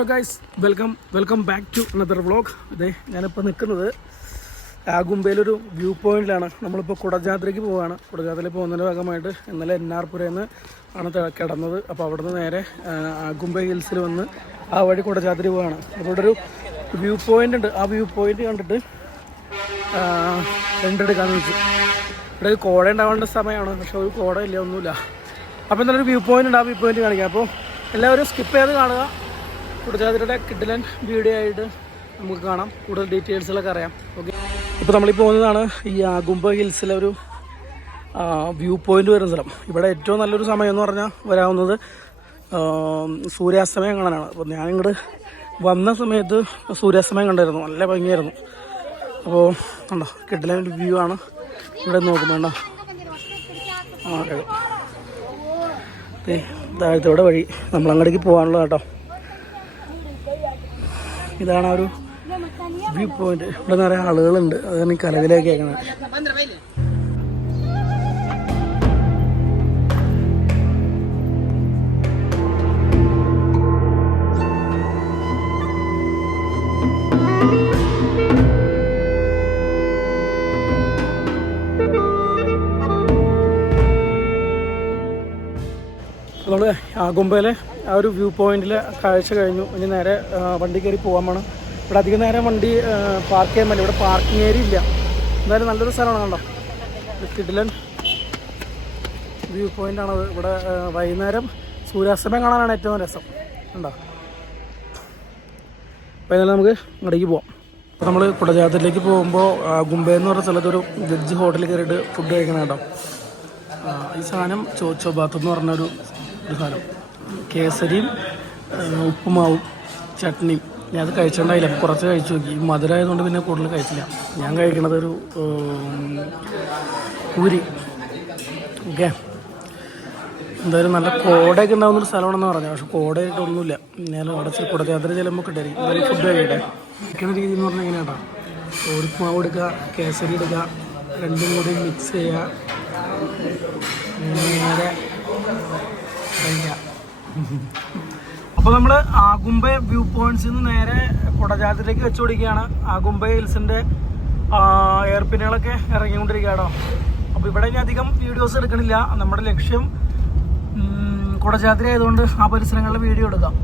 Hello guys welcome welcome back to another vlog അതെ ഞാനിപ്പോൾ നിൽക്കുന്നത് ആഗുമ്പയിലൊരു വ്യൂ പോയിന്റിലാണ് നമ്മളിപ്പോൾ കുടജാത്രയ്ക്ക് പോവുകയാണ് കുടജാത്രയിൽ പോകുന്നതിന്റെ ഭാഗമായിട്ട് ഇന്നലെ എൻ ആർ പുരയിൽ ആണ് കിടന്നത്. അപ്പോൾ അവിടെ നിന്ന് നേരെ ആ, ആഗുമ്പ ഹിൽസിൽ വന്ന് ആ വഴി കുടജാത്ര പോവുകയാണ് അപ്പോൾ ഇവിടെ ഒരു വ്യൂ പോയിന്റ് ഉണ്ട്. ആ വ്യൂ പോയിന്റ് കണ്ടിട്ട് രണ്ടെടുക്കാന്ന് വെച്ചു. ഇവിടെ കോട ഉണ്ടാവേണ്ട സമയമാണ്. പക്ഷെ ഒരു കോട ഇല്ല ഒന്നുമില്ല. അപ്പോൾ എന്തായാലും ഒരു വ്യൂ പോയിന്റ് ഉണ്ട്. ആ വ്യൂ പോയിന്റ് കാണിക്കാം. അപ്പോൾ എല്ലാവരും സ്കിപ്പ് ചെയ്ത് കാണുക. കുടജാതിരുടെ കിഡിലൻ വീഡിയോ ആയിട്ട് നമുക്ക് കാണാം. കൂടുതൽ ഡീറ്റെയിൽസുകളൊക്കെ അറിയാം. ഓക്കെ ഇപ്പോൾ നമ്മളീ പോകുന്നതാണ് ഈ ആകുംബ ഹിൽസിലെ ഒരു വ്യൂ പോയിന്റ് വരുന്ന സ്ഥലം. ഇവിടെ ഏറ്റവും നല്ലൊരു സമയം എന്ന് പറഞ്ഞാൽ വരാവുന്നത് സൂര്യാസ്തമയം കാണാനാണ്. അപ്പോൾ ഞാൻ ഇങ്ങോട്ട് വന്ന സമയത്ത് സൂര്യാസ്തമയം കണ്ടായിരുന്നു. നല്ല ഭംഗിയായിരുന്നു. അപ്പോൾ ഉണ്ടോ ഒരു വ്യൂ ആണ് ഇവിടെ നോക്കുമ്പോൾ ഉണ്ടോ ആ താഴത്തോടെ വഴി നമ്മൾ പോകാനുള്ളതാട്ടോ ഇതാണ് ഒരു വ്യൂ പോയിന്റ് ഇവിടെ നിറയെ ആളുകളുണ്ട്. അതാണ് ഈ കലവിലേക്ക് കേൾക്കുന്നത് നമ്മൾ ആകുമ്പയിലെ ആ ഒരു വ്യൂ പോയിന്റിൽ കാഴ്ച കഴിഞ്ഞു. ഇനി നേരെ വണ്ടി കയറി പോകാൻ വേണം ഇവിടെ അധികം നേരം വണ്ടി പാർക്ക് ചെയ്യാൻ പറ്റില്ല. ഇവിടെ പാർക്കിംഗ് ഏരിയ ഇല്ല. എന്തായാലും നല്ലൊരു സ്ഥലമാണ് കണ്ടോ? കിഡിലൻ വ്യൂ പോയിന്റ് ആണത് ഇവിടെ വൈകുന്നേരം സൂര്യാസ്തമയം കാണാനാണ് ഏറ്റവും രസം. കണ്ടോ? അപ്പോൾ എന്നാലും നമുക്ക് ഇടയ്ക്ക് പോവാം. നമ്മൾ കുടജാത്രയിലേക്ക് പോകുമ്പോൾ ഗുംബൈ എന്ന് പറഞ്ഞ സ്ഥലത്തൊരു വെജ് ഹോട്ടലിൽ കയറിയിട്ട് ഫുഡ് കഴിക്കണം കേട്ടോ ഈ സാധനം ചോച്ചോ ബാത്ത് എന്ന് പറഞ്ഞൊരു ഒരു സാധനം. കേസരിയും ഉപ്പുമാവും ചട്നിയും. ഞാൻ അത് കഴിച്ചിട്ടുണ്ടായില്ല. കുറച്ച് കഴിച്ചു നോക്കി. മധുരമായതുകൊണ്ട് പിന്നെ കൂടുതൽ കഴിച്ചില്ല. ഞാൻ കഴിക്കണത് ഒരു പൂരി. ഓക്കെ? എന്തായാലും നല്ല കോടയൊക്കെ ഉണ്ടാകുന്നൊരു സ്ഥലമാണെന്ന് പറഞ്ഞു പക്ഷെ കോടയായിട്ടൊന്നുമില്ല ഞാൻ അവിടെ ഇച്ചിരി കുടജാത്ര ചെല്ലുമ്പോൾ കിട്ടരി എന്തായാലും ഫുഡ് കഴിക്കട്ടെ. കഴിക്കുന്ന രീതി എന്ന് പറഞ്ഞാൽ എങ്ങനെയാണ് ഒരു മാവ് എടുക്കുക കേസരി എടുക്കുക രണ്ടും കൂടി മിക്സ് ചെയ്യുക. നേരെ അപ്പോൾ നമ്മൾ ആകുംബ വ്യൂ പോയിന്റ്സിൽ നിന്ന് നേരെ കൊടജാലത്തിലേക്ക് വെച്ചുകൊടുക്കുകയാണ് ആകുംബ ഹിൽസിന്റെ എയർപിന്നുകളൊക്കെ ഇറങ്ങിക്കൊണ്ടിരിക്കുകയാണോ അപ്പോൾ ഇവിടെ ഇനി അധികം വീഡിയോസ് എടുക്കണില്ല. നമ്മുടെ ലക്ഷ്യം കൊടജാതിര ആയതുകൊണ്ട് ആ പരിസരങ്ങളിലെ വീഡിയോ എടുക്കാം.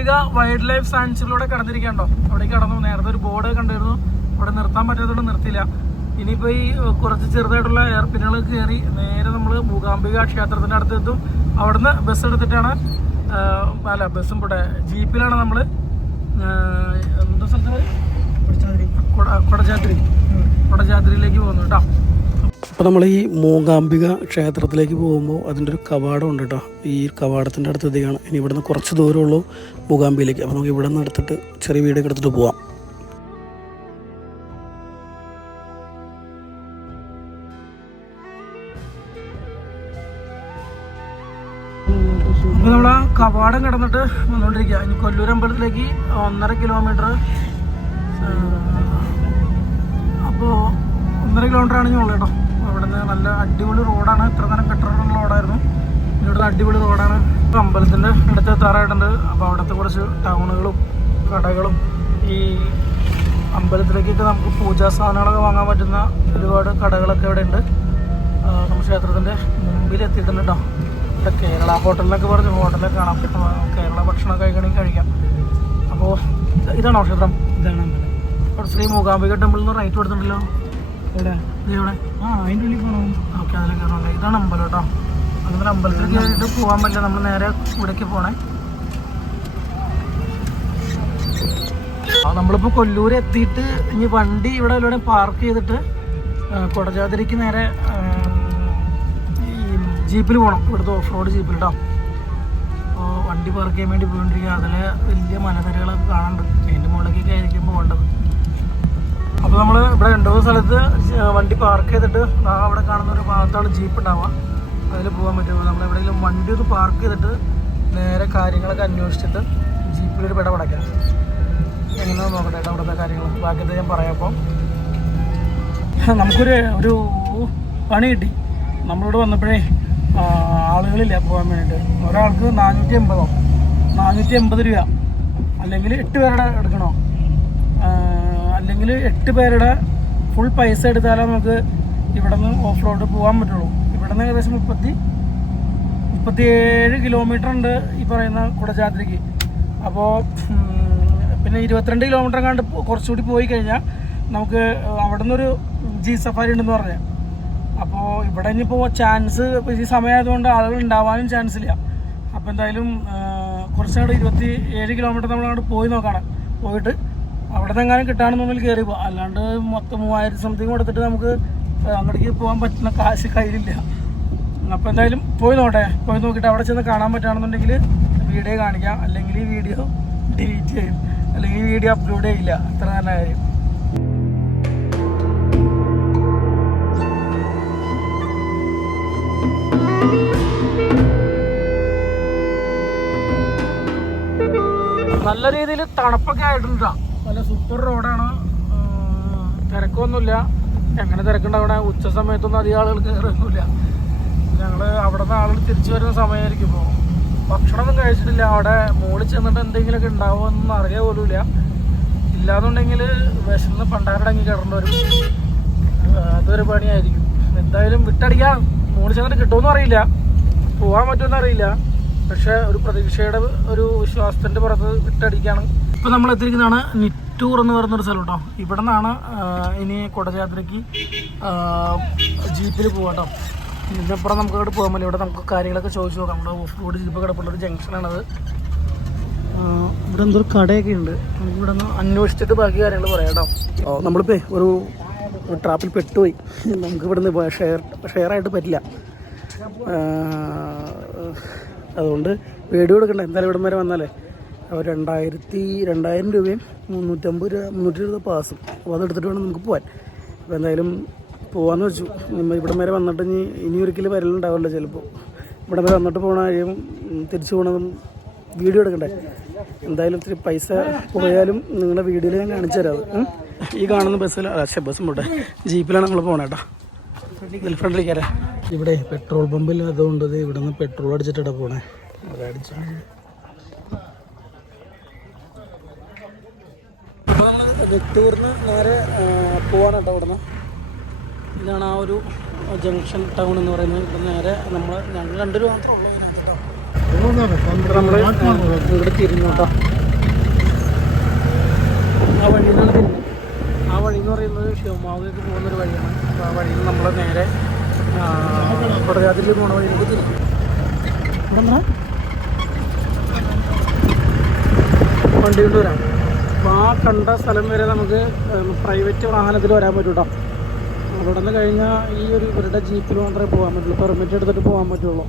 മൂകാംബിക വൈൽഡ് ലൈഫ് സാങ്ച്വറിലൂടെ കടന്നിരിക്കണ്ടോ അവിടെ കടന്നു. നേരത്തെ ഒരു ബോർഡ് കണ്ടിരുന്നു. അവിടെ നിർത്താൻ പറ്റാത്തതുകൊണ്ട് നിർത്തില്ല ഇനിയിപ്പോ ഈ കുറച്ച് ചെറുതായിട്ടുള്ള എയർപിന്നുകൾ കയറി നേരെ നമ്മൾ മൂകാംബിക ക്ഷേത്രത്തിന്റെ അടുത്തെത്തും. അവിടുന്ന് ബസ് എടുത്തിട്ടാണ് അല്ല ബസ്സും പോട്ടെ ജീപ്പിലാണ് നമ്മൾ എന്താ സ്ഥലത്ത് കൊടചാത്രി കൊട- കൊടജാദ്രി കൊടജാദ്രിയിലേക്ക് പോകുന്നു കേട്ടോ. അപ്പോൾ നമ്മൾ ഈ മൂകാംബിക ക്ഷേത്രത്തിലേക്ക് പോകുമ്പോൾ അതിന്റെ ഒരു കവാടം ഉണ്ട് കേട്ടോ ഈ കവാടത്തിന്റെ അടുത്ത് ഇതാണ് ഇനി ഇവിടുന്ന് കുറച്ച് ദൂരമുള്ളൂ മൂകാംബിയിലേക്ക്. അപ്പോൾ നമുക്ക് ഇവിടെ നിന്ന് എടുത്തിട്ട് ചെറിയ വീടൊക്കെ എടുത്തിട്ട് പോവാം. നമ്മൾ ആ കവാടം കിടന്നിട്ട് വന്നുകൊണ്ടിരിക്കുക ഇനി കൊല്ലൂർ അമ്പലത്തിലേക്ക് ഒന്നര കിലോമീറ്റർ അപ്പോൾ ഒന്നര കിലോമീറ്റർ ആണ് ഞാൻ ഉള്ളത് കേട്ടോ അവിടെ നിന്ന് നല്ല അടിപൊളി റോഡാണ്. ഇത്ര നേരം കെട്ടിടമുള്ള റോഡായിരുന്നു. ഇവിടുന്ന് അടിപൊളി റോഡാണ്. അമ്പലത്തിന്റെ അടുത്ത് എത്താറായിട്ടുണ്ട്. അപ്പോൾ അവിടുത്തെ കുറച്ച് ടൗണുകളും കടകളും ഈ അമ്പലത്തിലേക്കിട്ട് നമുക്ക് പൂജാ സാധനങ്ങളൊക്കെ വാങ്ങാൻ പറ്റുന്ന ഒരുപാട് കടകളൊക്കെ ഇവിടെ ഉണ്ട് നമ്മുടെ ക്ഷേത്രത്തിന്റെ മുമ്പിൽ എത്തിയിട്ടുണ്ട് കേട്ടോ ഇവിടെ കേരള ഹോട്ടലിലൊക്കെ പറഞ്ഞു. ഹോട്ടലിൽ കാണാം. കേരള ഭക്ഷണം കഴിക്കണമെങ്കിൽ കഴിക്കാം. അപ്പോൾ ഇതാണോ ക്ഷേത്രം? ഇതാണ് അമ്പലം. ശ്രീ മൂകാംബിക ടെമ്പിൾ എന്ന് റൈറ്റ് കൊടുത്തിട്ടുണ്ടല്ലോ. എവിടെ? ആ അതിന്റെ ഉള്ളിൽ പോകണം ഓക്കെ അതിൽ കയറണല്ലേ ഇതാണ് അമ്പലം കേട്ടോ. അങ്ങനെ അമ്പലത്തിൽ കയറിയിട്ട് പോകാൻ പറ്റില്ല. നമ്മൾ നേരെ ഇവിടേക്ക് പോണേ. ആ നമ്മളിപ്പോൾ കൊല്ലൂർ എത്തിയിട്ട് ഇനി വണ്ടി ഇവിടെ ഇവിടെ പാർക്ക് ചെയ്തിട്ട് കൊടജാതിരിക്ക് നേരെ ഈ ജീപ്പിൽ പോകണം ഇവിടുത്തെ ഓഫ് റോഡ് ജീപ്പിൽ കേട്ടോ അപ്പോൾ വണ്ടി പാർക്ക് ചെയ്യാൻ വേണ്ടി പോയിക്കൊണ്ടിരിക്കുക അതിൽ വലിയ മലനിരകളൊക്കെ കാണാനുണ്ട്. അതിന്റെ മുകളിലേക്കൊക്കെ ആയിരിക്കും പോകേണ്ടത്. അപ്പോൾ നമ്മൾ ഇവിടെ രണ്ടു മൂന്ന് സ്ഥലത്ത് വണ്ടി പാർക്ക് ചെയ്തിട്ട് ആ അവിടെ കാണുന്ന ഒരു ഭാഗത്താണ് ജീപ്പ് ഉണ്ടാവുക. അതിൽ പോകാൻ പറ്റുള്ളൂ നമ്മൾ എവിടെയെങ്കിലും വണ്ടി ഒന്ന് പാർക്ക് ചെയ്തിട്ട് നേരെ കാര്യങ്ങളൊക്കെ അന്വേഷിച്ചിട്ട് ജീപ്പിലൊരു പെട പടയ്ക്കാം എങ്ങനെ നോക്കട്ടെ കേട്ടോ അവിടുത്തെ കാര്യങ്ങൾ ബാക്കിയത് ഞാൻ പറയാം നമുക്കൊരു ഒരു പണി കിട്ടി. നമ്മളിവിടെ വന്നപ്പോഴേ ആളുകളില്ല പോകാൻ വേണ്ടിയിട്ട്. ഒരാൾക്ക് നാനൂറ്റി എൺപതോ നാനൂറ്റി എൺപത് രൂപ അല്ലെങ്കിൽ എട്ട് പേരുടെ എടുക്കണോ? അല്ലെങ്കിൽ എട്ട് പേരുടെ ഫുൾ പൈസ എടുത്താലേ നമുക്ക് ഇവിടെ നിന്ന് ഓഫ് റോഡ് പോകാൻ പറ്റുള്ളൂ. ഇവിടെ നിന്ന് ഏകദേശം മുപ്പത്തി മുപ്പത്തിയേഴ് കിലോമീറ്റർ ഉണ്ട് ഈ പറയുന്ന കുടജാദ്രിക്ക്. അപ്പോൾ പിന്നെ ഇരുപത്തിരണ്ട് കിലോമീറ്റർ കണ്ട് കുറച്ചുകൂടി പോയി കഴിഞ്ഞാൽ നമുക്ക് അവിടെ നിന്നൊരു ജി സഫാരി ഉണ്ടെന്ന് പറഞ്ഞു. അപ്പോൾ ഇവിടെ ഇനിയിപ്പോൾ ചാൻസ് ഈ സമയമായതുകൊണ്ട് ആളുകൾ ഉണ്ടാവാനും ചാൻസ് ഇല്ല. അപ്പോൾ എന്തായാലും കുറച്ചങ്ങോട്ട് ഇരുപത്തി ഏഴ് കിലോമീറ്റർ നമ്മളങ്ങോട്ട് പോയി നോക്കണം. പോയിട്ട് അവിടെ നിന്ന് എങ്ങാനും കിട്ടാണെന്നുണ്ടെങ്കിൽ കയറി പോകാം അല്ലാണ്ട് മൊത്തം മൂവായിരത്തി സംതിങ് കൊടുത്തിട്ട് നമുക്ക് അങ്ങോട്ടേക്ക് പോകാൻ പറ്റുന്ന കാശ് കയ്യിലില്ല. അപ്പോൾ എന്തായാലും പോയി നോട്ടെ പോയി നോക്കിയിട്ട് അവിടെ ചെന്ന് കാണാൻ പറ്റുകയാണെന്നുണ്ടെങ്കിൽ വീഡിയോ കാണിക്കാം. അല്ലെങ്കിൽ ഈ വീഡിയോ ഡിലീറ്റ് ചെയ്യും. അല്ലെങ്കിൽ ഈ വീഡിയോ അപ്ലോഡ് ചെയ്യില്ല. അത്ര നല്ല കാര്യം. നല്ല രീതിയിൽ തണുപ്പൊക്കെ ആയിട്ടുണ്ട് ട്ടോ. നല്ല സൂപ്പർ റോഡാണ്. തിരക്കൊന്നുമില്ല. എങ്ങനെ തിരക്കുണ്ടാവും അവിടെ ഉച്ച സമയത്തൊന്നും അധികം ആളുകൾ കയറൊന്നുമില്ല. ഞങ്ങൾ അവിടെ നിന്ന് ആളുകൾ തിരിച്ചു വരുന്ന സമയമായിരിക്കും ഇപ്പോൾ ഭക്ഷണമൊന്നും കഴിച്ചിട്ടില്ല. അവിടെ മുകളിൽ ചെന്നിട്ട് എന്തെങ്കിലുമൊക്കെ ഉണ്ടാവുമെന്നൊന്നും അറിയാൻ പോലുമില്ല. ഇല്ലാന്നുണ്ടെങ്കിൽ വിശന്ന് പണ്ടാരടങ്ങി കിടന്നു വരും. അതൊരു പണിയായിരിക്കും. എന്തായാലും വിട്ടടിക്കാം. മുകളിൽ ചെന്നിട്ട് കിട്ടുമെന്നും അറിയില്ല. പോകാൻ പറ്റുമെന്ന് അറിയില്ല. പക്ഷേ ഒരു പ്രതീക്ഷയുടെ ഒരു വിശ്വാസത്തിന്റെ പുറത്ത് വിട്ടടിക്കാണ്. ഇപ്പൊ നമ്മൾ എത്തിയിരിക്കുന്നതാണ് നിറ്റൂർ എന്ന് പറയുന്നൊരു സ്ഥലം കേട്ടോ. ഇവിടെ നിന്നാണ് ഇനി കുടജാത്രയ്ക്ക് ജീപ്പിൽ പോകാട്ടോ ഇതിനപ്പുറം നമുക്ക് അവിടെ പോകാൻ പറ്റില്ല. ഇവിടെ നമുക്ക് കാര്യങ്ങളൊക്കെ ചോദിച്ചു നോക്കാം. നമ്മുടെ ഓഫ് റോഡ് ജീപ്പ് കിടപ്പുള്ള ഒരു ജംഗ്ഷനാണത്. ഇവിടെ എന്തൊരു കടയൊക്കെ ഉണ്ട്. ഇവിടെ ഒന്ന് അന്വേഷിച്ചിട്ട് ബാക്കി കാര്യങ്ങൾ പറയാം കേട്ടോ. നമ്മളിപ്പോ ഒരു ട്രാപ്പിൽ പെട്ടുപോയി. നമുക്ക് ഇവിടുന്ന് ഷെയർ ആയിട്ട് പറ്റില്ല. അതുകൊണ്ട് വീഡിയോ എടുക്കണ്ട. എന്തായാലും ഇവിടം വരെ വന്നാലേ. അപ്പോൾ രണ്ടായിരത്തി രണ്ടായിരം രൂപയും മുന്നൂറ്റമ്പത് രൂപ മുന്നൂറ്റി ഇരുപത് പാസും. അപ്പോൾ അതെടുത്തിട്ട് വേണം നമുക്ക് പോകാൻ അപ്പോൾ എന്തായാലും പോകാമെന്ന് വെച്ചു. ഇവിടം വരെ വന്നിട്ട് ഇനി ഇനി ഒരിക്കലും വരലുണ്ടാവില്ല ചിലപ്പോൾ ഇവിടെ വരെ വന്നിട്ട് പോകണ കാര്യം തിരിച്ചു പോകണതും വീഡിയോ എടുക്കണ്ടേ? എന്തായാലും ഇത്തിരി പൈസ പോയാലും നിങ്ങളുടെ വീഡിയോയിൽ ഞാൻ കാണിച്ചു തരാം ഈ കാണുന്ന ബസ്സിൽ പക്ഷേ ബസ്സും പോട്ടെ. ജീപ്പിലാണ് നമ്മൾ പോകണേട്ടാ കേട്ടോ ഫ്രണ്ടിലേക്കാരാ ഇവിടെ പെട്രോൾ ദേ ഇവിടെ നിന്ന് പെട്രോൾ അടിച്ചിട്ടാണ് പോണേ. അവിടെ അടിച്ചു അപ്പോൾ നേരെ പോവാണ് കേട്ടോ ഇവിടുന്ന്. ഇതാണ് ആ ഒരു ജംഗ്ഷൻ ടൗൺ എന്ന് പറയുന്നത്. ഇവിടെ നേരെ നമ്മൾ ഞങ്ങൾ രണ്ടുപേരും മാത്രമേ ഉള്ളൂ ഇവിടെ തിരിഞ്ഞു കേട്ടോ. ആ വഴിയിലാണ് തിരിഞ്ഞത് ആ വഴി എന്ന് പറയുന്നത് ഷിവമാവിലേക്ക് പോകുന്നൊരു വഴിയാണ്. അപ്പോൾ ആ വഴിയിൽ നമ്മൾ നേരെ കൊടജാതിലേക്ക് പോകുന്ന വഴിയിലേക്ക് എന്താ വണ്ടി കൊണ്ട് വരാം. അപ്പോൾ ആ കണ്ട സ്ഥലം വരെ നമുക്ക് പ്രൈവറ്റ് വാഹനത്തിൽ വരാൻ പറ്റും കേട്ടോ അവിടെ നിന്ന് കഴിഞ്ഞാൽ ഈ ഒരു ഇവരുടെ ജീപ്പിൽ മാത്രമേ പോകാൻ പറ്റുള്ളൂ. പെർമിറ്റ് എടുത്തിട്ട് പോകാൻ പറ്റുള്ളൂ.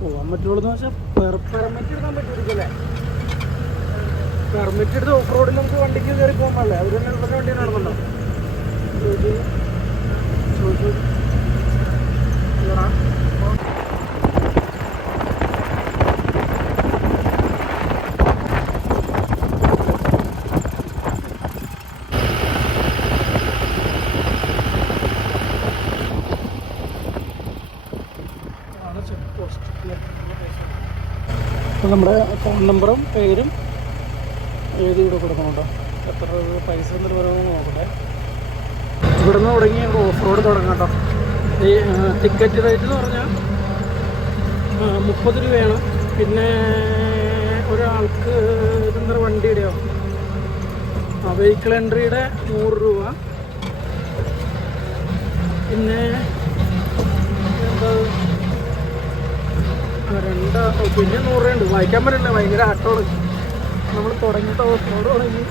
പോകാൻ പറ്റുള്ളൂ എന്ന് വെച്ചാൽ പെർമിറ്റ് എടുക്കാൻ പറ്റുമായിരിക്കുമല്ലേ പെർമിറ്റ് എടുത്ത് ഓഫ് റോഡിൽ നമുക്ക് വണ്ടിക്ക് കയറി പോകാൻ പാടില്ലേ. അവർ തന്നെ ഉള്ള വണ്ടി നടന്നുണ്ടോ? ചോദിച്ചു. ചോദിച്ചു. അപ്പോൾ നമ്മുടെ ഫോൺ നമ്പറും പേരും എഴുതി ഇവിടെ കൊടുക്കണുണ്ടോ എത്ര രൂപ പൈസ നോക്കട്ടെ. ഇവിടെ നിന്ന് തുടങ്ങി ഓഫ് റോഡ് തുടങ്ങാം കേട്ടോ. ഈ ടിക്കറ്റ് റേറ്റ് എന്ന് പറഞ്ഞാൽ മുപ്പത് രൂപയാണ്. പിന്നെ ഒരാൾക്ക് ഇതെന്താ ആ വെഹിക്കിൾ എൻട്രിയുടെ നൂറ് രൂപ. പിന്നെ രണ്ട് പിന്നെ നൂറ് ഉണ്ട് വായിക്കാൻ പറ്റില്ല. ഭയങ്കര ആട്ടോട് നമ്മൾ തുടങ്ങിയിട്ട് ഓഫ് റോഡ് തുടങ്ങി.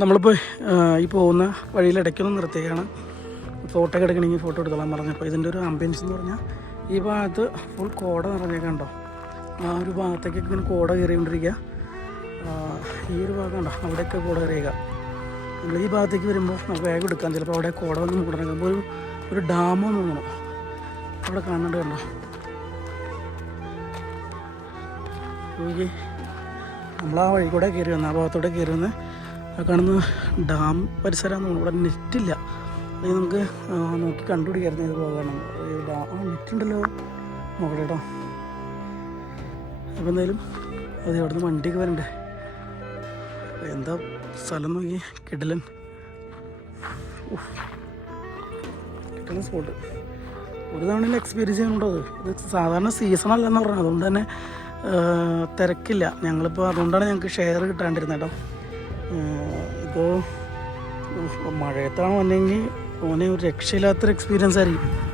നമ്മളിപ്പോൾ ഈ പോകുന്ന വഴിയിൽ ഇടയ്ക്കൊന്ന് നിർത്തിയാണ് ഫോട്ടോ എടുക്കണമെങ്കിൽ ഫോട്ടോ എടുത്തോളാൻ പറഞ്ഞു. അപ്പോൾ ഇതിന്റെ ഒരു ആംബിയൻസ് എന്ന് പറഞ്ഞാൽ ഈ ഭാഗത്ത് ഫുൾ കോട നിറഞ്ഞേക്കണ്ടോ ആ ഒരു ഭാഗത്തേക്ക് ഇങ്ങനെ കോട കയറിക്കൊണ്ടിരിക്കുക ഈ ഒരു ഭാഗം ഉണ്ടോ അവിടെയൊക്കെ കോട കയറിയേക്കുക നമ്മൾ ഈ ഭാഗത്തേക്ക് വരുമ്പോൾ നമുക്ക് വേഗം എടുക്കാം. ചിലപ്പോൾ അവിടെ കോട വന്ന് മൂടണം ഒരു ഒരു ഡാമോ തോന്നണം അവിടെ കാണേണ്ട കണ്ടോ? നമ്മൾ ആ വഴി കൂടെ കയറി വന്ന്. ആ ഭാഗത്തൂടെ കയറി വന്ന് ആ കാണുന്ന ഡാം പരിസരം ഇവിടെ നെറ്റില്ല അല്ലെങ്കിൽ നമുക്ക് നോക്കി കണ്ടുപിടിക്കായിരുന്നു ഇത് ഭാഗമാണ് ഡാം ആ നെറ്റുണ്ടല്ലോ നോക്കട്ടെ കേട്ടോ അപ്പോൾ എന്തായാലും അത് അവിടെ നിന്ന് വണ്ടിക്ക് വരണ്ടേ? എന്താ സ്ഥലം നോക്കി? കിടലൻ. കിടലൻ സ്പോട്ട് ഒരു തവണ എക്സ്പീരിയൻസ് ചെയ്യുന്നുണ്ടോ അത്? ഇത് സാധാരണ സീസൺ അല്ലെന്ന് പറഞ്ഞു അതുകൊണ്ട് തന്നെ തിരക്കില്ല. ഞങ്ങളിപ്പോൾ അതുകൊണ്ടാണ് ഞങ്ങൾക്ക് ഷെയർ കിട്ടാണ്ടിരുന്നത് കേട്ടോ ഉഫ്, മഴയത്താണ് വന്നെങ്കിൽ ഓനെ ഒരു രക്ഷയില്ലാത്തൊരു എക്സ്പീരിയൻസ് ആയിരിക്കും.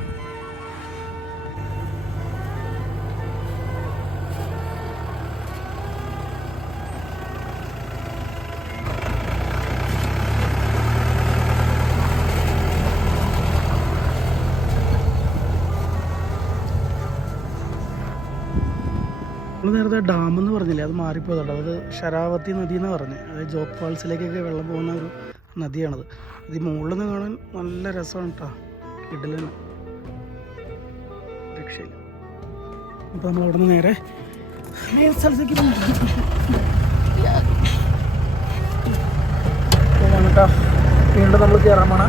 പറഞ്ഞില്ലേ അത് മാറിപ്പോയതുണ്ട് അത് ശരാവതി നദി എന്ന് പറഞ്ഞ്. അതായത് ജോബ് ഫാൾസിലേക്കൊക്കെ വെള്ളം പോകുന്ന ഒരു നദിയാണത്. അത് ഈ മുകളിൽ നിന്ന് കാണാൻ നല്ല രസമാണ് കേട്ടോ കിടലിന് രക്ഷയില്ല. അപ്പോൾ നമ്മൾ അവിടെ നിന്ന് നേരെ സ്ഥലത്തേക്ക് കേട്ടോ വീണ്ടും നമ്മൾ കയറാൻ പോണ.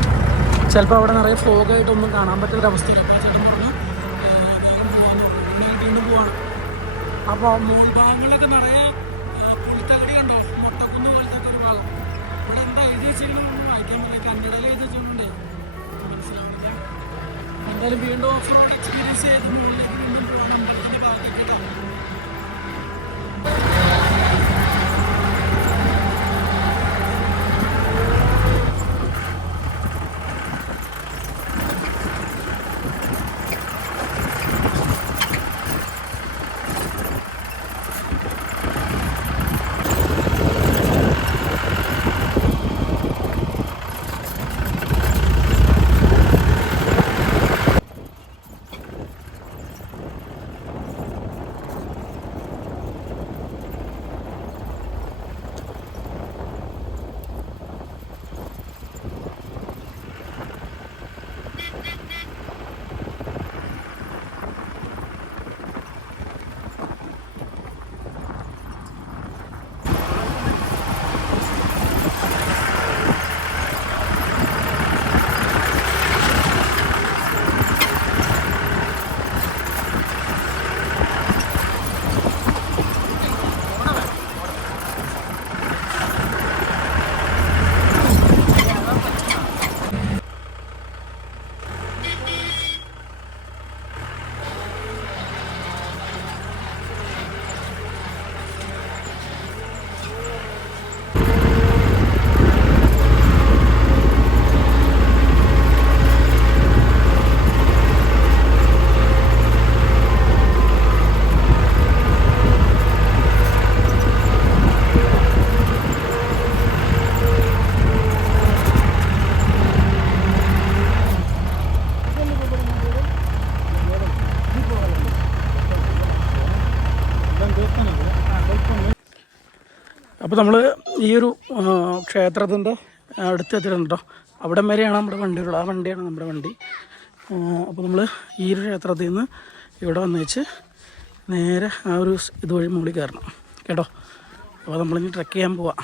ചിലപ്പോൾ അവിടെ നിറയെ ഫോഗായിട്ടൊന്നും കാണാൻ പറ്റാത്തൊരവസ്ഥയില്ല അപ്പോൾ മൂൽഭാഗങ്ങളിലൊക്കെ നിറയെ പുളിത്തകടി കണ്ടോ? മുട്ടക്കുന്ന് പോലത്തെ ഒരു ഭാഗം ഇവിടെ എന്താ എഴുതി ചെയ്യണമെന്ന് വായിക്കാൻ പറ്റില്ല. കന്നഡയിൽ എഴുതി വെച്ചിട്ടുണ്ടേ മനസ്സിലാവുന്നില്ല. എന്തായാലും വീണ്ടും ഓഫ് റോഡ് എക്സ്പീരിയൻസ് ചെയ്ത് മുകളിലേക്ക് അപ്പോൾ നമ്മൾ ഈ ഒരു ക്ഷേത്രത്തിന്റെ അടുത്ത് എത്തിയിട്ടുണ്ട് കേട്ടോ അവിടെ വരെയാണ് നമ്മുടെ വണ്ടിയുള്ളത്. ആ വണ്ടിയാണ് നമ്മുടെ വണ്ടി. അപ്പോൾ നമ്മൾ ഈ ഒരു ക്ഷേത്രത്തിൽ നിന്ന് ഇവിടെ വന്ന് വെച്ച് നേരെ ആ ഒരു ഇതുവഴി മുകളിൽ കയറണം. കേട്ടോ? അപ്പോൾ നമ്മളിനി ട്രെക്ക് ചെയ്യാൻ പോവാം.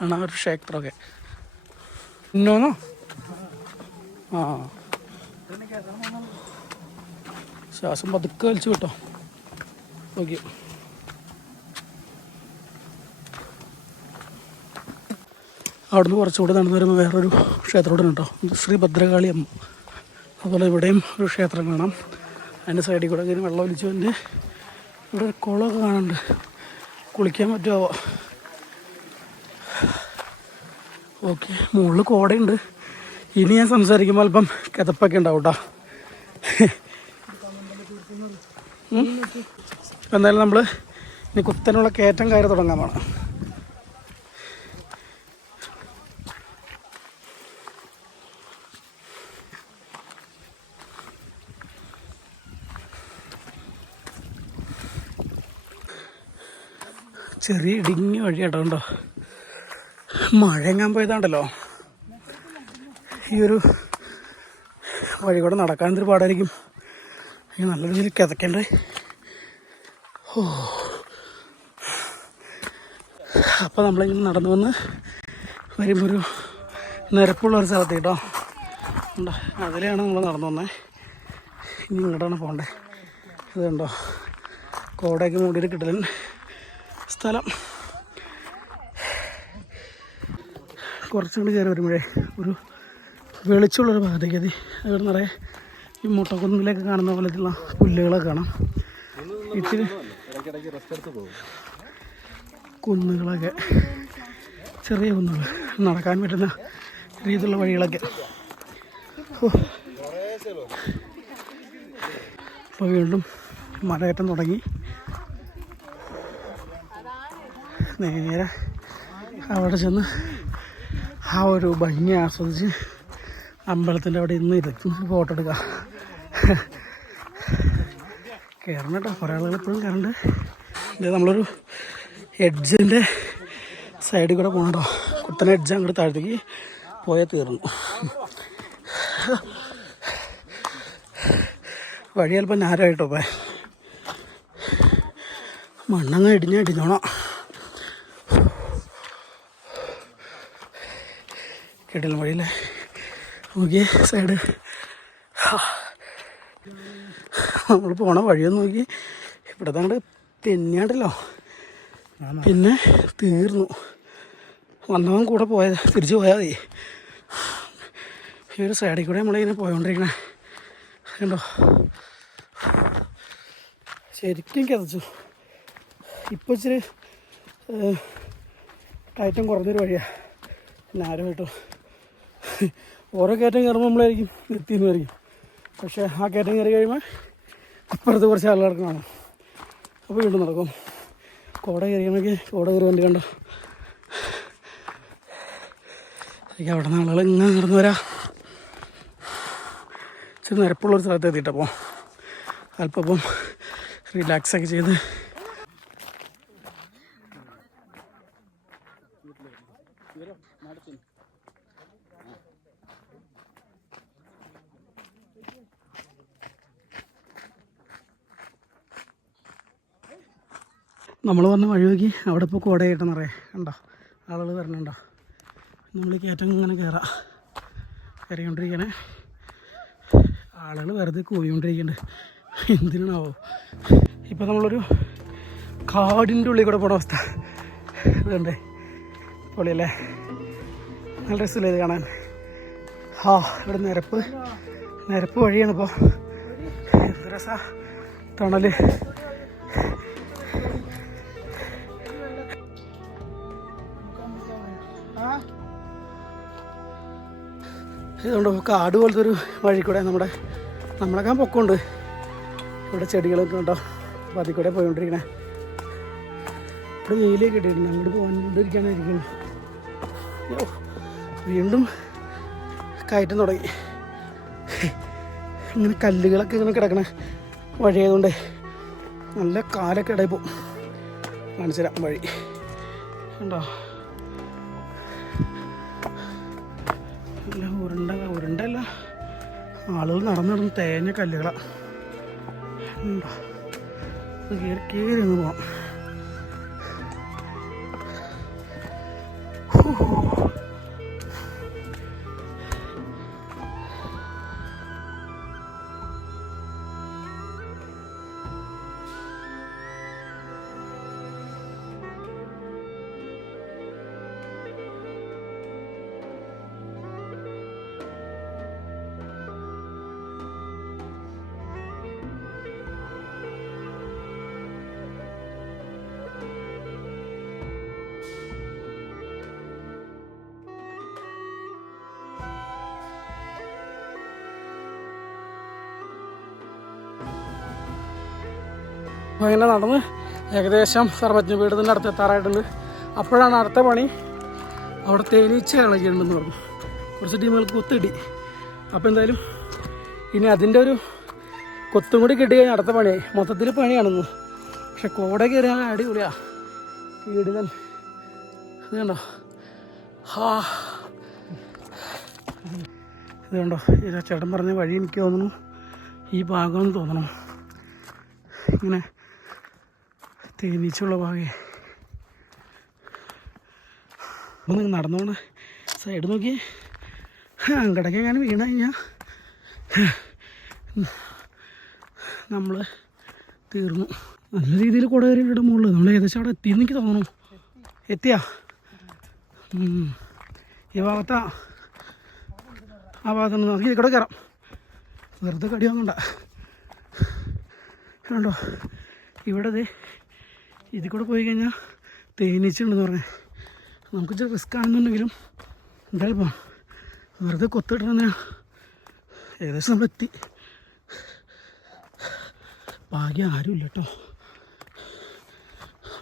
ആണ് ആ ഒരു ക്ഷേത്രമൊക്കെ. ഇന്നോന്നോ ആ. ശ്വാസം പതുക്കെ വലിച്ചു കേട്ടോ ഓക്കെ അവിടുന്ന് കുറച്ചുകൂടെ നടന്നു വരുമ്പോൾ വേറൊരു ക്ഷേത്രം കൂടെ ഇത് ശ്രീ ഭദ്രകാളി അമ്മ. അതുപോലെ ഇവിടെയും ഒരു ക്ഷേത്രം കാണാം. അതിന്റെ സൈഡിൽ കൂടെ ഇങ്ങനെ വെള്ളം ഒലിച്ചു വന്ന് ഇവിടെ ഒരു കുളമൊക്കെ കാണുന്നുണ്ട് കുളിക്കാൻ പറ്റുമോ? ഓക്കെ മുകളിൽ കോടയുണ്ട്. ഇനി ഞാൻ സംസാരിക്കുമ്പോൾ അല്പം കിതപ്പൊക്കെ ഉണ്ടാവും കേട്ടോ. എന്തായാലും നമ്മൾ ഇനി കുത്തനുള്ള കയറ്റം കയറി തുടങ്ങാൻ വേണം ചെറിയ ഇടുങ്ങിയ വഴി കേട്ടോ മഴ എങ്ങാൻ പോയതാണ്ടല്ലോ ഈ ഒരു വഴി കൂടെ നടക്കാൻ എന്തൊരു പാടായിരിക്കും. നല്ല രീതിയിൽ കിതക്കണ്ടേ ഓ. അപ്പോൾ നമ്മളിങ്ങനെ നടന്നു വന്ന് വരുമ്പോൾ ഒരു നിരപ്പുള്ള ഒരു സ്ഥലത്ത് കേട്ടോ. ഉണ്ടോ അതിലെയാണ് നമ്മൾ നടന്നു വന്നേ. ഇനി ഇങ്ങോട്ടാണ് പോകണ്ടേ. ഇതുണ്ടോ കോടയൊക്കെ മൂടിയിട്ട് കിട്ടലൻ സ്ഥലം. കുറച്ചും കൂടി കയറി വരുമ്പോഴേ ഒരു വെളിച്ചമുള്ളൊരു ഭാഗത്തേക്ക് അവിടെ നിറയെ ഈ മുട്ടക്കുന്നിലേക്ക് കാണുന്ന പോലത്തുള്ള പുല്ലുകളൊക്കെ കാണാം. ഇച്ചിരി കുന്നുകളൊക്കെ. ചെറിയ കുന്നുകൾ. നടക്കാൻ പറ്റുന്ന രീതിയിലുള്ള വഴികളൊക്കെ. ഇപ്പോൾ വീണ്ടും മലകയറ്റം തുടങ്ങി. നേരെ അവിടെ ചെന്ന് ആ ഒരു ഭംഗി ആസ്വദിച്ച് അമ്പലത്തിന്റെ അവിടെ ഇന്ന് ഇരുത്തും ഫോട്ടോ എടുക്കാം. കയറണം കേട്ടോ. കുറേ ആളുകൾ ഇപ്പോഴും കയറുന്നുണ്ട് ഇത് നമ്മളൊരു എഡ്ജിന്റെ സൈഡിൽ കൂടെ പോകണം കേട്ടോ. കുത്തനെ എഡ്ജ് അങ്ങോട്ട് താഴത്തേക്ക് പോയാൽ തീർന്നു. വഴി ചിലപ്പോൾ നാരായിട്ടോ പോയ മണ്ണങ്ങ് ഇടിഞ്ഞ് ഇടിഞ്ഞോണം. കിടലും വഴിയില്ലേ നോക്കി സൈഡ്. നമ്മൾ പോണ വഴിയൊന്ന് നോക്കി. ഇവിടെ അങ്ങോട്ട് തെന്നിയാണ്ടല്ലോ പിന്നെ തീർന്നു. വന്നവൻ കൂടെ പോയത് തിരിച്ചു പോയാൽ മതി. ഈ ഒരു സൈഡിൽ കൂടെ നമ്മളിങ്ങനെ പോയോണ്ടിരിക്കണേ. കണ്ടോ? ശരിക്കും കിതച്ചു. ഇപ്പോൾ ഇച്ചിരി കയറ്റം കുറഞ്ഞൊരു വഴിയാണ് ആരും കേട്ടോ ഓരോ കയറ്റം കയറുമ്പോൾ നമ്മളായിരിക്കും എത്തിയെന്ന് വരിക്കും പക്ഷേ ആ കയറ്റം കയറി കഴിയുമ്പോൾ അപ്പുറത്ത് കുറച്ച് ആളുകൾക്ക് കാണും അപ്പോൾ വീണ്ടും നടക്കും. കോട കയറിയാണെങ്കിൽ കോട കയറി വണ്ടി കണ്ടോ? എനിക്ക് അവിടെ നിന്ന് ആളുകൾ ഇങ്ങനെ നടന്നു വരാം. ഇച്ചിരി നിരപ്പുള്ളൊരു സ്ഥലത്ത് എത്തിയിട്ടപ്പോൾ അല്പം റിലാക്സൊക്കെ ചെയ്ത് നമ്മൾ വന്ന നോക്കി അവിടെ ഇപ്പോൾ കോട നിറയെ. കണ്ടോ? ആളുകൾ വരണുണ്ടോ? നമ്മൾ കയറ്റം ഇങ്ങനെ കയറാം കയറിക്കൊണ്ടിരിക്കണേ ആളുകൾ വെറുതെ കൂവിക്കൊണ്ടിരിക്കുന്നുണ്ട് എന്തിനാണാവോ? ഇപ്പം നമ്മളൊരു കാടിന്റെ ഉള്ളിൽ കൂടെ പോണ അവസ്ഥ. ഇതുണ്ടേ. പൊളിയല്ലേ? നല്ല രസമില്ല ഇത് കാണാൻ? ആ ഇവിടെ നിരപ്പ്. നിരപ്പ് വഴിയാണ് ഇപ്പോൾ എന്ത് രസാ. തണൽ. ഇതുകൊണ്ട് കാട് പോലത്തെ ഒരു വഴി കൂടെ നമ്മുടെ നമ്മളൊക്കെ പൊക്കമുണ്ട്. ഇവിടെ ചെടികളൊക്കെ ഉണ്ടോ? അപ്പോൾ അതിൽ കൂടെ പോയിക്കൊണ്ടിരിക്കണേ ഇവിടെ വെയിലേക്ക് ഇട്ടിട്ടുണ്ട് അങ്ങോട്ട് പോകാണ്ടിരിക്കാനായിരിക്കും വീണ്ടും കയറ്റം തുടങ്ങി. ഇങ്ങനെ കല്ലുകളൊക്കെ ഇങ്ങനെ കിടക്കണ. വഴിയായതുകൊണ്ട് നല്ല കാലൊക്കെ ഇടയിൽ പോകും. കാണിച്ചു തരാം വഴി. ഉണ്ടോ? നല്ല ഉരുണ്ട ഉരുണ്ടല്ല. ആളുകൾ നടന്നു നടന്ന് തേഞ്ഞ കല്ലുകളാണ് കീറി കീറി ഒന്ന് പോവാം. അപ്പോൾ ഇങ്ങനെ നടന്ന് ഏകദേശം സർവജ്ഞ പീഠത്തിന്റെ അടുത്ത് എത്താറായിട്ടുണ്ട്. അപ്പോഴാണ് അടുത്ത പണി. അവിടെ തേനീച്ച ഇളകിയിട്ടുണ്ടെന്ന് പറഞ്ഞു. കുറച്ച് ടീമുകൾക്ക് കുത്തിടി. അപ്പോൾ എന്തായാലും ഇനി അതിന്റെ ഒരു കൊത്തും കൂടി കിട്ടി കഴിഞ്ഞാൽ അടുത്ത പണിയായി മൊത്തത്തിൽ പണിയാണെന്ന്. പക്ഷെ കോട കയറിയാൽ അടിപൊളിയാ. കീടിലൻ ഇത് കണ്ടോ? ഹാ. ഇത് കണ്ടോ? ചേട്ടൻ പറഞ്ഞ വഴി എനിക്ക് തോന്നുന്നു. ഈ ഭാഗം തോന്നണം. ഇങ്ങനെ തേനീച്ചുള്ള ഭാഗേ. ഒന്ന് നടന്നോണ. സൈഡ് നോക്കി അങ്ങടയ്ക്ക് എങ്ങനെ വീണ കഴിഞ്ഞാൽ നമ്മൾ തീർന്നു. നല്ല രീതിയിൽ കുട ഇവിടെ മുകളിൽ നമ്മൾ ഏകദേശം അവിടെ എത്തിയെന്ന് എനിക്ക് തോന്നുന്നു. എത്തിയാ? ഈ ഭാഗത്താ. ആ ഭാഗത്തുനിന്ന് നമുക്ക് ഇവിടെ കയറാം. വെറുതെ കടി വാങ്ങണ്ട. കണ്ടോ? ഇവിടെ ഇതിൽ കൂടെ പോയി കഴിഞ്ഞാൽ തേനീച്ചുണ്ടെന്ന് പറഞ്ഞാൽ നമുക്ക് ഇച്ചിരി റിസ്ക് ആണെന്നുണ്ടെങ്കിലും എന്തായാലും പോകാം വെറുതെ കൊത്തിട്ടിരുന്ന ഏകദേശം നമ്മൾ എത്തി. ഭാഗ്യം ആരുമില്ല കേട്ടോ.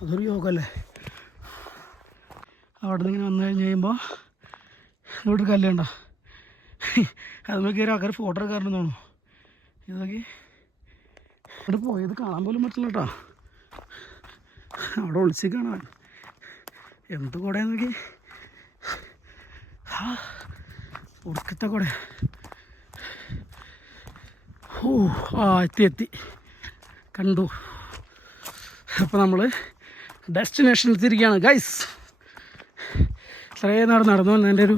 അതൊരു യോഗമല്ലേ അവിടെ നിന്ന് ഇങ്ങനെ വന്നു കഴിഞ്ഞ് കഴിയുമ്പോൾ ഇവിടെ കല്ലുണ്ടോ അത് നോക്കി ഒരു ആൾക്കാർ ഫോട്ടോ എടുക്കാറുണ്ടെന്ന് തോന്നുന്നു. ഇതൊക്കെ ഇവിടെ പോയത് കാണാൻ പോലും പറ്റില്ല കേട്ടോ. അവിടെ ഒളിച്ച് അവൻ എന്ത് കൂടെ നോക്കി. ആ ഉടുക്കത്തെ കുട. ഓ ആ എത്തി എത്തി. കണ്ടു. അപ്പോൾ നമ്മൾ ഡെസ്റ്റിനേഷനിൽ തിരിക്കുകയാണ് ഗൈസ് ഇത്രയും നാട് നടന്നു വന്നതിന്റെ ഒരു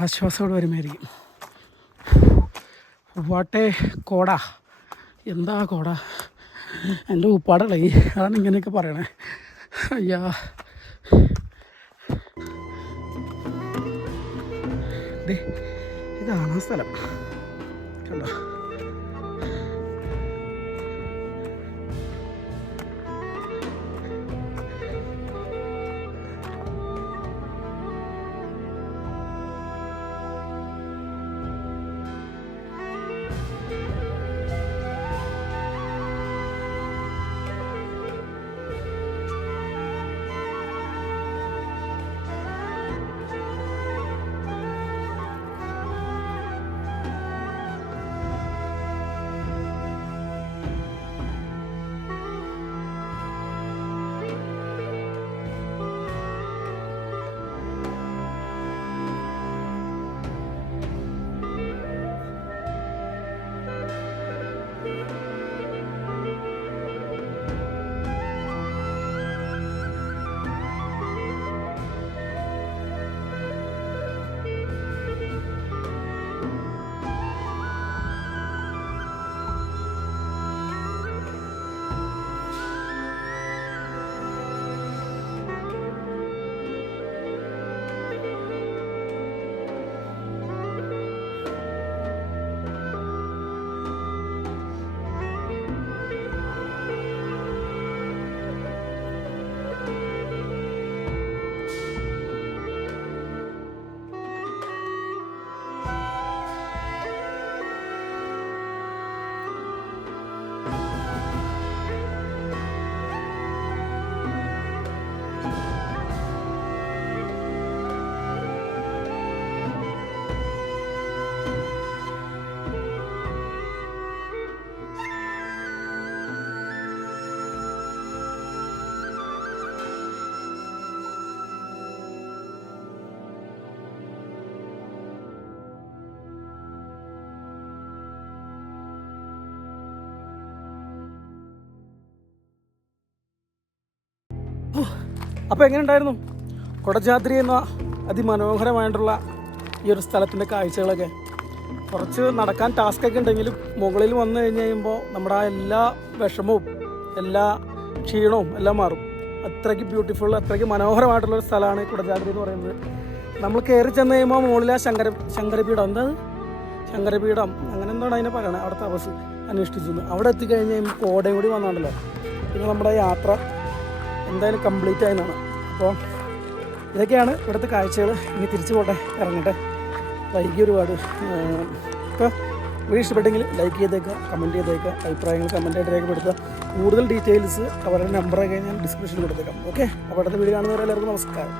ആശ്വാസത്തോടെ വരുമായിരിക്കും. വാട്ടേ കോട. എന്താ കോട? എന്റെ ഉപ്പാടല്ലേ അതാണ് ഇങ്ങനെയൊക്കെ പറയണേ. അയ്യാ. ഇതാണ് ആ സ്ഥലം. കണ്ടോ? അപ്പോൾ എങ്ങനെ ഉണ്ടായിരുന്നു കൊടജാദ്രി എന്ന അതിമനോഹരമായിട്ടുള്ള ഈ ഒരു സ്ഥലത്തിന്റെ കാഴ്ചകളൊക്കെ. കുറച്ച് നടക്കാൻ ടാസ്ക് ഒക്കെ ഉണ്ടെങ്കിലും മുകളിൽ വന്നു കഴിഞ്ഞ് കഴിയുമ്പോൾ നമ്മുടെ ആ എല്ലാ വിഷമവും എല്ലാ ക്ഷീണവും എല്ലാം മാറും. അത്രയ്ക്ക് ബ്യൂട്ടിഫുൾ അത്രയ്ക്ക് മനോഹരമായിട്ടുള്ള ഒരു സ്ഥലമാണ് കുടജാദ്രി എന്ന് പറയുന്നത്. നമ്മൾ കയറി ചെന്ന് കഴിയുമ്പോൾ മുകളിൽ ആ ശങ്കര ശങ്കരപീഠം എന്താ ശങ്കരപീഠം. അങ്ങനെ എന്താണ് അതിനെ പറയണത് അവിടെ തപസ് അന്വേഷിച്ചു. അവിടെ എത്തിക്കഴിഞ്ഞ് കഴിയുമ്പോൾ കോടയും കൂടി വന്നാണല്ലോ. പിന്നെ നമ്മുടെ യാത്ര എന്തായാലും കംപ്ലീറ്റ് ആയെന്നാണ്. അപ്പോൾ ഇതൊക്കെയാണ് ഇവിടുത്തെ കാഴ്ചകൾ ഇനി തിരിച്ചു പോട്ടെ ഇറങ്ങട്ടെ. വൈകി ഒരുപാട് ഇപ്പോൾ വീഡിയോ ഇഷ്ടപ്പെട്ടെങ്കിൽ ലൈക്ക് ചെയ്തേക്കുക കമന്റ് ചെയ്തേക്കുക അഭിപ്രായങ്ങൾ കമന്റായിട്ട് രേഖപ്പെടുത്തുക. കൂടുതൽ ഡീറ്റെയിൽസ് അവരുടെ നമ്പറൊക്കെ ഞാൻ ഡിസ്ക്രിപ്ഷനിൽ കൊടുത്തേക്കാം. ഓക്കെ അപ്പോൾ അടുത്ത വീഡിയോ കാണുന്നവരെല്ലാവർക്കും നമസ്കാരം.